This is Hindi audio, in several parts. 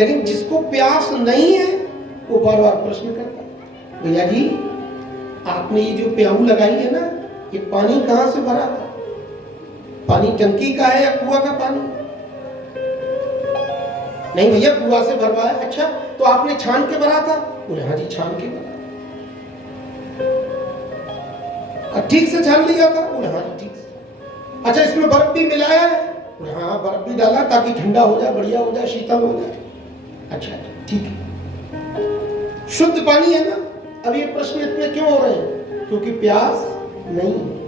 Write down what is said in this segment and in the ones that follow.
लेकिन जिसको प्यास नहीं है वो बार बार प्रश्न करता है, भैया जी आपने ये जो प्याऊ लगाई है ना, ये पानी कहां से भरा था? पानी टंकी का है या कुआं का पानी? नहीं भैया कुआं से भरवाया। अच्छा तो आपने छान के भरा था? बोले हाँ जी छान के भरा। ठीक से छान लिया था? बोले हाँ जी ठीक से। अच्छा इसमें बर्फ भी मिलाया है? बोले हाँ बर्फ भी डाला ताकि ठंडा हो जाए, बढ़िया हो जाए, शीतल हो जाए। अच्छा ठीक है, शुद्ध पानी है ना? अब ये प्रश्न इतने क्यों हो रहे हैं? क्योंकि प्यास नहीं है।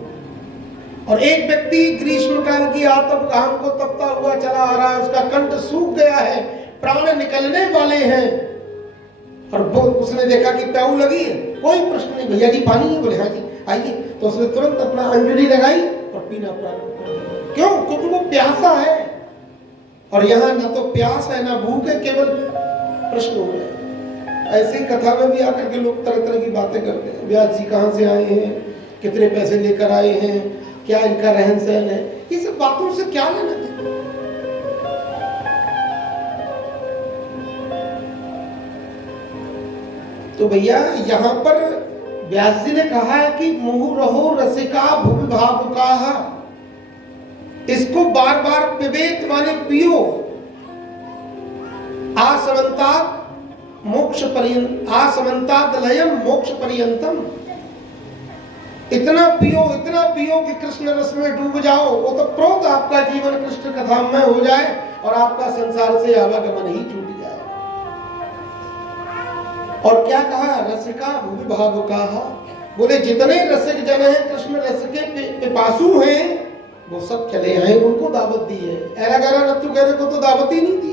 और एक व्यक्ति ग्रीष्म काल की आतप घाम को तपता हुआ चला आ रहा है, उसका कंठ सूख गया है, प्राण निकलने वाले हैं, और वो उसने देखा कि प्याऊ लगी है, कोई प्रश्न नहीं, भैया जी पानी है? बोले हाँ जी आइए। तो उसने तुरंत अपना अंजलि लगाई और पीना प्रारंभ कर दिया। क्यों? क्योंकि वो प्यासा है। और यहाँ न तो प्यास है ना भूख है, केवल प्रश्न हो रहे हैं। ऐसे ही कथा में भी आकर के लोग तरह तरह की बातें करते हैं, व्यास जी कहाँ से आए हैं, कितने पैसे लेकर आए हैं, क्या इनका रहन सहन है, ये सब बातों से क्या लेना देना। तो भैया यहाँ पर व्यास जी ने कहा है कि मुहु रहो रसिका भूमि भावुकाः, इसको बार बार पिबेत माने पियो, आसमंतात मोक्ष पर्यंत, आसमंतात लयम मोक्ष पर्यंतम, इतना पियो कि कृष्ण रस में डूब जाओ, वो तो प्रोत आपका जीवन कृष्ण कथा में हो जाए और आपका संसार से आवागमन ही छूट जाए। और क्या कहा? रसिका भूमि भावुकाः, बोले जितने रसिक जन हैं, कृष्ण रस के पिपासु हैं, वो सब चले आए, उनको दावत दी है। एरा गैरा रत्तु गैरे को तो दावत ही नहीं दी।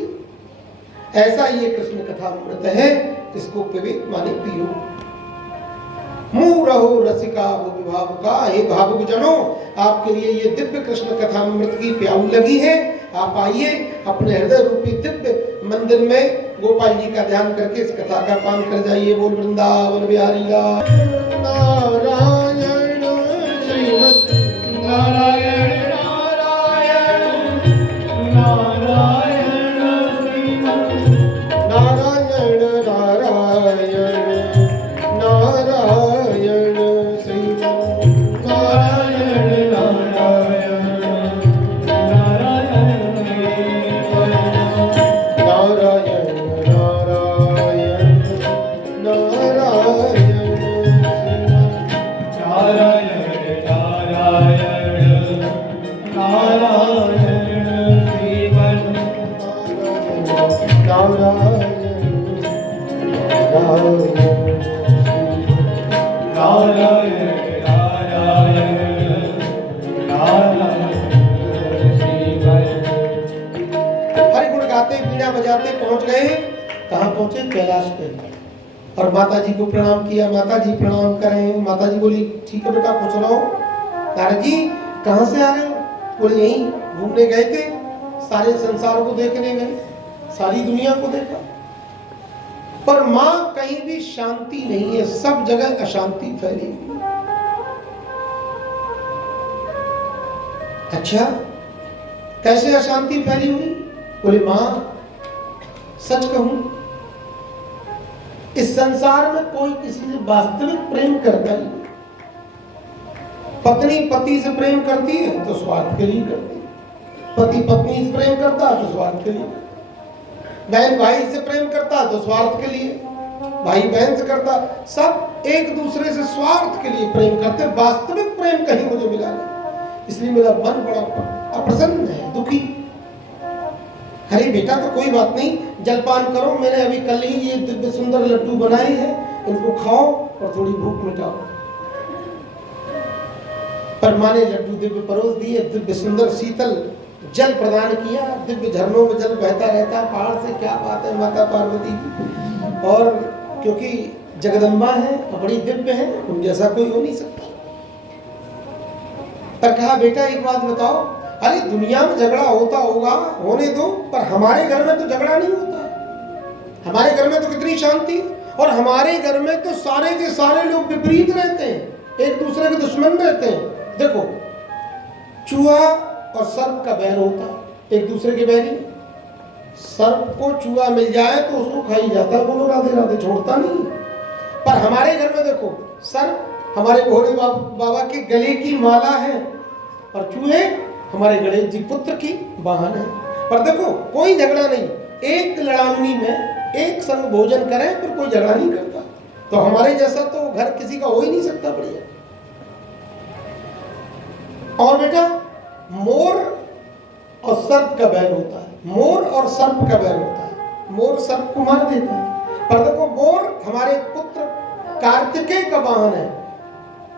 ऐसा ये कृष्ण कथा अमृत है, इसको पिबेत माने पियो। मुँह रहो रसिका भूमि भावुका, हे भावुक जनों आपके लिए ये दिव्य कृष्ण कथा अमृत की प्याऊ लगी है। आप आइए अपने हृदय रूपी दिव्य मंदिर में गोपाल जी का ध्यान करके इस कथा का पान कर जाइए। बोल वृंदावन बिहारी लाल नारायण श्रीमद् नारायण नारायण नारायण श्रीमद् नारायण नारायण नारायण श्रीमद् नारायण नारायण बजाते पहुंच गए। कहाँ पहुंचे? कैलाश पे। और माता जी को प्रणाम किया, माता जी प्रणाम करें। माता जी बोली ठीक है बेटा पूछ रहा हूँ। नारद जी कहाँ से आ रहे हो? बोले यहीं घूमने गए थे, सारे संसार को देखने गए, सारी दुनिया को देखा, पर माँ कहीं भी शांति नहीं है, सब जगह अशांति फैली हुई। अच्छा कैसे अशांति फैली हुई? बोले माँ सच कहूं इस संसार में कोई किसी से वास्तविक प्रेम करता ही नहीं। पत्नी पति से प्रेम करती है तो स्वार्थ के लिए करती है, पति पत्नी से प्रेम करता है तो स्वार्थ के लिए, बहन भाई से प्रेम करता है तो स्वार्थ के लिए, भाई बहन से करता, सब एक दूसरे से स्वार्थ के लिए प्रेम करते, वास्तविक प्रेम कहीं मुझे मिला नहीं। इसलिए मेरा मन बड़ा अप्रसन्न है, दुखी। अरे बेटा तो कोई बात नहीं, जलपान करो, मैंने अभी कल ही ये दिव्य सुंदर लड्डू बनाए हैं, इनको खाओ और थोड़ी भूख मिटाओ। पर माँ ने लड्डू दिव्य परोस दिए, दिव्य सुंदर शीतल जल प्रदान किया, दिव्य झरनों में जल बहता रहता है पहाड़ से। क्या बात है माता पार्वती की। और क्योंकि जगदम्बा है और बड़ी दिव्य है, उन जैसा कोई हो नहीं सकता। पर कहा बेटा एक बात बताओ, अरे दुनिया में झगड़ा होता होगा, होने दो, पर हमारे घर में तो झगड़ा नहीं होता। हमारे घर में तो कितनी शांति, और हमारे घर में तो सारे के सारे लोग विपरीत रहते हैं, एक दूसरे के दुश्मन रहते हैं। देखो चूहा और सर्प का बैर होता, एक दूसरे के बैरी, सर्प को चूहा मिल जाए तो उसको खा ही जाता है, बोलो राधे राधे, छोड़ता नहीं। पर हमारे घर में देखो, सर्प हमारे भोले बाबा के गले की माला है और चूहे हमारे गणेश जी पुत्र की वाहन है। पर देखो कोई झगड़ा नहीं, एक लड़ावनी में एक संग भोजन करें पर कोई झगड़ा नहीं करता। तो हमारे जैसा तो घर किसी का हो ही नहीं सकता बढ़िया। और बेटा मोर और सर्प का बैर होता है, मोर और सर्प का बैर होता है। मोर सर्प को मार देता है, पर देखो मोर हमारे पुत्र कार्तिकेय का वाहन है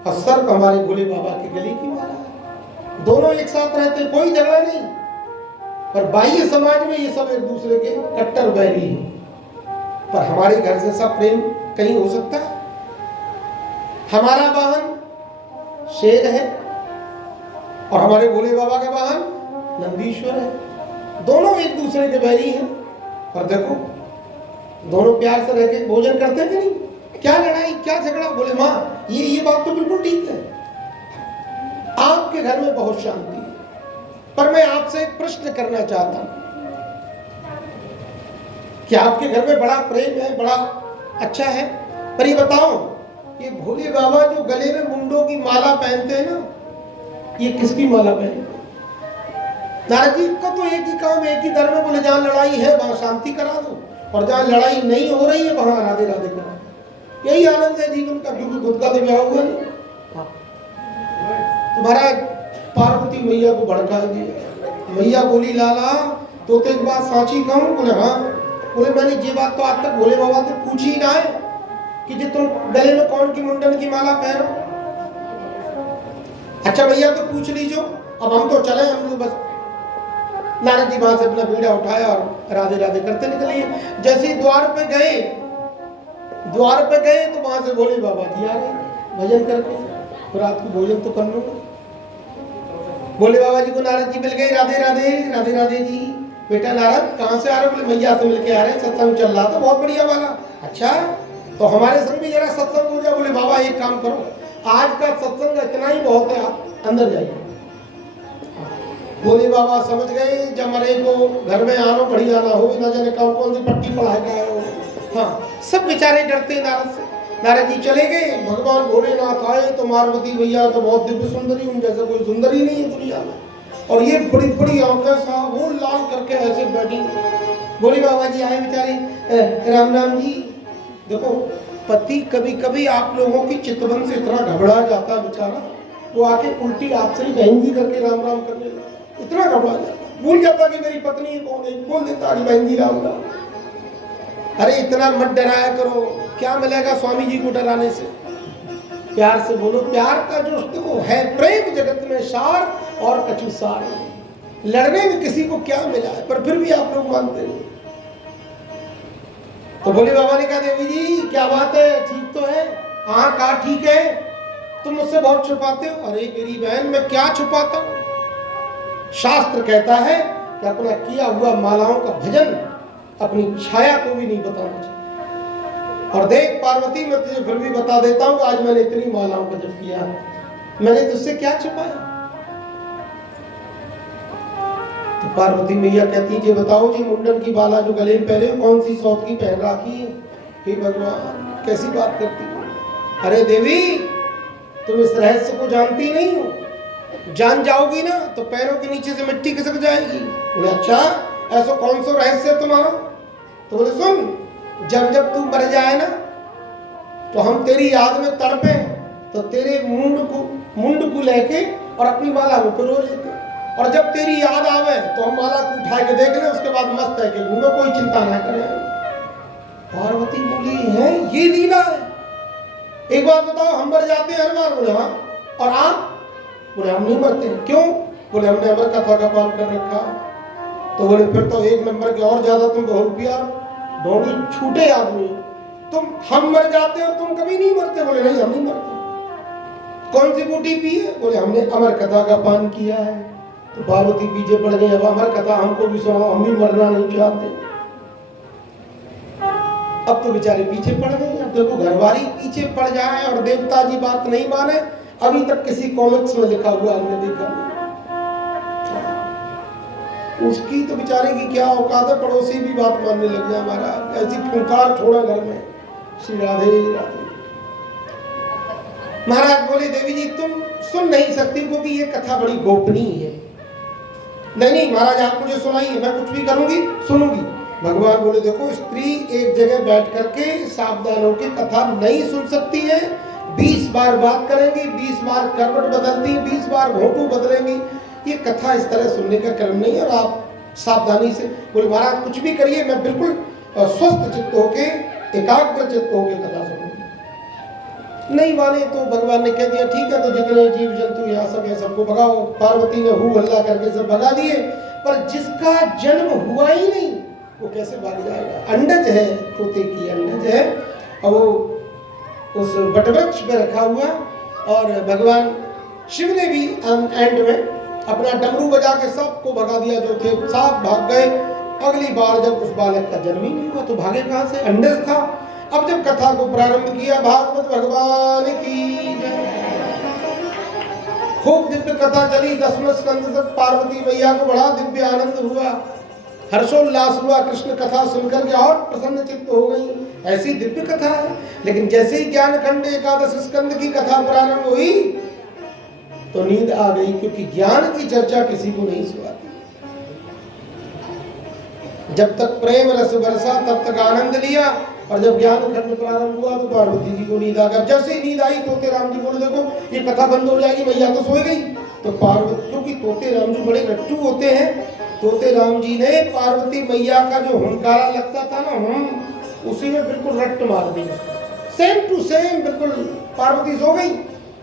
और सर्प हमारे भोले बाबा के गले की माला है। दोनों एक साथ रहते, कोई झगड़ा नहीं। पर बाह्य समाज में ये सब एक दूसरे के कट्टर बैरी हैं। पर हमारे घर जैसा प्रेम कहीं हो सकता है? हमारा वाहन शेर है और हमारे भोले बाबा का वाहन नंदीश्वर है। दोनों एक दूसरे के बैरी हैं। पर देखो दोनों प्यार से रह के भोजन करते हैं कि नहीं? क्या लड़ाई, क्या झगड़ा? बोले माँ ये बात तो बिल्कुल ठीक है, आपके घर में बहुत शांति है। पर मैं आपसे एक प्रश्न करना चाहता हूं कि आपके घर में बड़ा प्रेम है, बड़ा अच्छा है, पर ये बताओ ये भोले बाबा जो गले में मुंडों की माला पहनते हैं ना, ये किसकी माला पहनते हैं? नारद जी का तो एक ही काम, एक ही धर्म है, बोले जहां लड़ाई है वहां शांति करा दो और जहां लड़ाई नहीं हो रही है वहां राधे राधे करा दो। यही आनंद है जीवन का, क्योंकि खुद का तो ब्याह हुआ नहीं। तुम्हारा पार्वती मैया को भड़का दिया। मैया बोली लाला तो एक बात साची कहूं? बोले हाँ। बोले मैंने ये बात तो आज तक भोले बाबा से पूछी ही ना है कि जो तुम गले में कौन की मुंडन की माला पहनो। अच्छा भैया तो पूछ लीजो, अब हम तो चले, हम तो बस। नारद जी वहां से अपना बीड़ा उठाया और राधे राधे करते निकले। जैसे ही द्वार पे गए तो वहां से भोले बाबा जी आ रहे भजन करके, रात को भोजन तो कर लूंगा। भोले बाबा जी को नारद जी मिल गए, राधे राधे राधे राधे जी। बेटा नारद कहाँ से आ रहे? बोले मैया से मिलके आ रहे, सत्संग चल रहा था बहुत बढ़िया वाला। अच्छा तो हमारे संग भी जरा सत्संग हो जाए। बोले बाबा एक काम करो, आज का सत्संग इतना ही बहुत है, आप अंदर जाइए। भोले बाबा समझ गए जमरे को घर में आना बढ़िया ना हो, ना जाने कौन सी पट्टी पढ़ाएगा हो। हाँ सब बेचारे डरते नारद से। नारद जी चले गए, भगवान भोलेनाथ आए तो पार्वती मैया तो बहुत दिव्य सुंदरी, उन जैसा कोई सुंदरी नहीं है दुनिया में। और ये बड़ी बड़ी आंखें साहब वो लाल करके ऐसे बैठी। भोले बाबा जी आए बेचारे, राम राम जी। देखो पति कभी कभी आप लोगों की चितवन से इतना घबरा जाता है बेचारा, वो आके उल्टी आपसे ही बहन जी करके राम राम करने लगा। इतना घबरा जाता, भूल जाता कि मेरी पत्नी कौन है, बोल देता कि बहन जी राम राम। अरे इतना मत डराया करो, क्या मिलेगा स्वामी जी को डराने से? प्यार से बोलो। प्यार का जो देखो है प्रेम जगत में सार और कछु सार नहीं। लड़ने में किसी को क्या मिला है, पर फिर भी आप लोग मानते नहीं। तो भोले बाबा ने कहा देवी जी क्या बात है, ठीक तो है? हाँ कहा ठीक है, तुम मुझसे बहुत छुपाते हो। अरे मेरी बहन मैं क्या छुपाता हूँ? शास्त्र कहता है कि अपना किया हुआ मालाओं का भजन अपनी छाया को भी नहीं बताना चाहिए। और देख पार्वती मैं तुझे फिर भी बता देता हूँ, आज मैंने इतनी मालाओं का जप किया, मैंने तुझसे क्या छुपाया? तो पार्वती मैया कहती है बताओ जी, मुंडन की माला जो गले में पहने कौन सी सौत की पहन रखी है? हे भगवान कैसी बात करती हो? अरे देवी तुम इस रहस्य को जानती नहीं हो, जान जाओगी ना तो पैरों के नीचे से मिट्टी खिसक जाएगी। बोले अच्छा ऐसा कौन सा रहस्य है तुम्हारा? तो बोले सुन, जब जब तू मर जाए ना तो हम तेरी याद में तड़पे तो तेरे मुंड को लेके और अपनी माला को पिरो लेते, और जब तेरी याद आवे तो हम माला को उठा के देख ले, उसके बाद मस्त है कि घूमे, कोई चिंता ना करे। पार्वती बोली है ये लीला है? एक बात बताओ, हम मर जाते हैं हर बार? बोले हाँ। और आप? बोले हम नहीं मरते। क्यों? बोले हमने अमर कथा का पालन कर रखा। तो बोले फिर तो एक नंबर के और ज्यादा तुम बहुरूपिया ढोंगी छूटे आदमी तुम। हम मर जाते और तुम कभी नहीं मरते? बोले नहीं हम नहीं मरते। कौन सी बूटी पी है? बोले हमने अमर कथा का पान किया है। तो पार्वती पीछे पड़ गई, अब अमर कथा हमको भी सुनाओ, हम भी मरना नहीं चाहते। अब तो बेचारे पीछे पड़ गए। अब देखो घरवाली पीछे पड़ जाए और देवता जी बात नहीं माने, अभी तक किसी कॉमिक्स में लिखा हुआ हमने देखा नहीं। उसकी तो बेचारे की क्या औकात है, पड़ोसी भी बात मानने लग गया हमारा, ऐसी फुंकार छोड़ा घर में। श्री राधे राधे। महाराज बोले देवी जी तुम सुन नहीं सकती क्योंकि ये कथा बड़ी गोपनीय है। नहीं नहीं महाराज आप मुझे सुनाइए, मैं कुछ भी करूंगी सुनूंगी। भगवान बोले देखो स्त्री एक जगह बैठ करके सावधान होकर कथा नहीं सुन सकती है, 20 बार बात करेंगी, 20 बार करवट बदलती है, 20 बार घोंटू बदलेंगी, ये कथा इस तरह सुनने का क्रम नहीं है। और आप सावधानी से बोले महाराज कुछ भी करिए, मैं बिल्कुल स्वस्थ चित्त होके एकाग्र चित्त होके कथा सुनूंगी। नहीं माने तो भगवान ने कह दिया ठीक है, तो जितने जीव जंतु यहाँ सब है सबको भगाओ। पार्वती ने हु हल्ला करके सब भगा दिए, पर जिसका जन्म हुआ ही नहीं वो कैसे भाग जाएगा। अंडज है, तोते की अंडज है, और वो उस वटवृक्ष पे रखा हुआ, और भगवान शिव ने भी एंड में अपना डमरू बजा के सबको भगा दिया, जो थे सब भाग गए। अगली बार जब उस बालक का जन्म ही नहीं हुआ तो भागे कहां से, अंडज था। अब जब कथा को प्रारंभ किया, भागवत भगवान की खूब दिव्य कथा चली, 10वें स्कंद तक पार्वती मैया को बड़ा दिव्य आनंद हुआ, हर्षोल्लास हुआ, कृष्ण कथा सुनकर के और प्रसन्न चित्त हो गई। ऐसी दिव्य कथा है। लेकिन जैसे ही ज्ञान खंड 11 स्कंद की कथा प्रारंभ हुई तो नींद आ गई, क्योंकि ज्ञान की चर्चा किसी को नहीं सुहाती। जब तक प्रेम रस बरसा तब तक आनंद लिया, और जब ज्ञान खंड प्रारंभ हुआ तो पार्वती जी को नींद आ गया। जैसे ही नींद आई तोते राम जी बोले देखो ये कथा बंद हो जाएगी, मैया तो सोई गई। तो पार्वती, क्योंकि तोते राम जी बड़े रट्टू होते हैं, तोते राम जी ने पार्वती मैया का जो हुंकारा लगता था ना, उसी में बिल्कुल रट्ट मार दी, सेम टू सेम बिल्कुल। पार्वती सो गई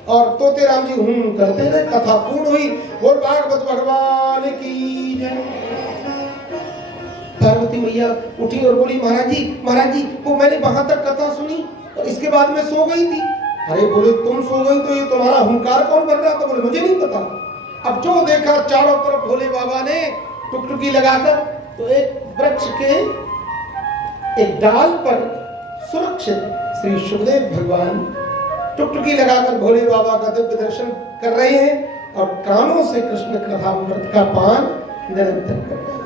और तोते राम जी करते रहे, कथा पूर्ण हुई। बोल भागवत भगवान की जय। पार्वती मैया उठी और बोली महाराज जी वो मैंने वहां तक कथा सुनी और इसके बाद में सो गई थी। अरे बोले तुम सो गई तो ये तुम्हारा हुंकार कौन कर रहा था? बोले मुझे नहीं पता। अब जो देखा चारों तरफ भोले बाबा ने टुकटुकी लगाकर, तो एक वृक्ष के एक डाल पर सुरक्षित श्री सुखदेव भगवान टुकटुकी लगाकर भोले बाबा का दिव्य दर्शन कर रहे हैं और कानों से कृष्ण कथामृत का पान निरंतर कर रहे हैं।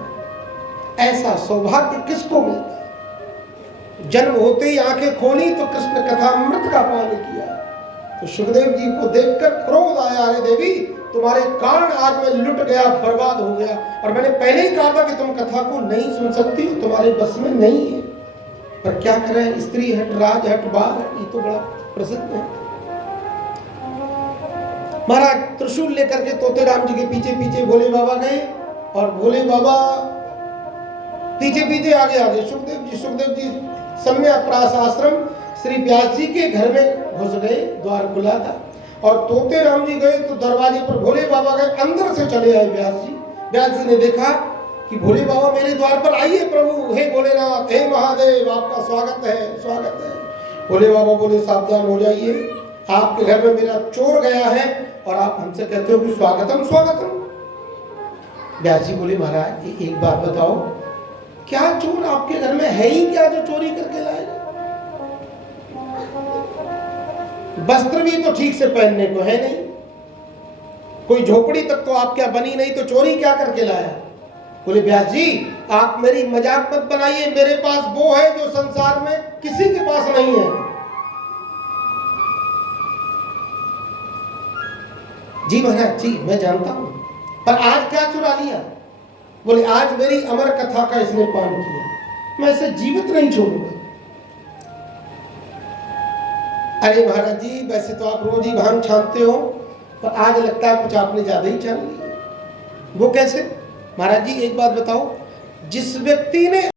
ऐसा सौभाग्य किसको मिलता है? जन्म होते ही आंखें खोली तो कृष्ण कथामृत का पान किया। तो सुखदेव जी को देखकर क्रोध आया, अरे देवी तुम्हारे कारण आज मैं लुट गया, बर्बाद हो गया, और मैंने पहले ही कहा था कि तुम कथा को नहीं सुन सकती, तुम्हारे बस में नहीं है। पर क्या करें, स्त्री हट राज हट बाल हट, ये तो बड़ा प्रसिद्ध है। महाराज त्रिशूल लेकर के तोते राम जी के पीछे पीछे भोले बाबा गए, और भोले बाबा पीछे पीछे आगे सुखदेव जी सम्यक आश्रम श्री व्यास जी के घर में घुस गए, द्वार खुला था, और तोते राम जी गए तो दरवाजे पर भोले बाबा गए, अंदर से चले आए व्यास जी ने देखा कि भोले बाबा मेरे द्वार पर आइए प्रभु, हे भोलेनाथ, हे महादेव, आपका स्वागत है। भोले बाबा बोले सावधान हो जाइए, आपके घर में मेरा चोर गया है और आप हमसे कहते हो कि स्वागतम स्वागतम। व्यास जी बोले महाराज एक बात बताओ, क्या चोर आपके घर में है ही क्या जो चोरी करके लाएगा? वस्त्र भी तो ठीक से पहनने को है नहीं, कोई झोपड़ी तक तो आप क्या बनी नहीं, तो चोरी क्या करके लाया? बोले व्यास जी आप मेरी मजाक मत बनाइए, मेरे पास वो है जो संसार में किसी के पास नहीं है। जी महाराज जी मैं जानता हूं, पर आज क्या चुरा लिया? बोले आज मेरी अमर कथा का इसने पान किया, मैं इसे जीवित नहीं छोड़ूंगा। अरे महाराज जी वैसे तो आप रोज ही भांग छानते हो, पर आज लगता है कुछ आपने ज्यादा ही छान लिया। वो कैसे? महाराज जी एक बात बताओ, जिस व्यक्ति ने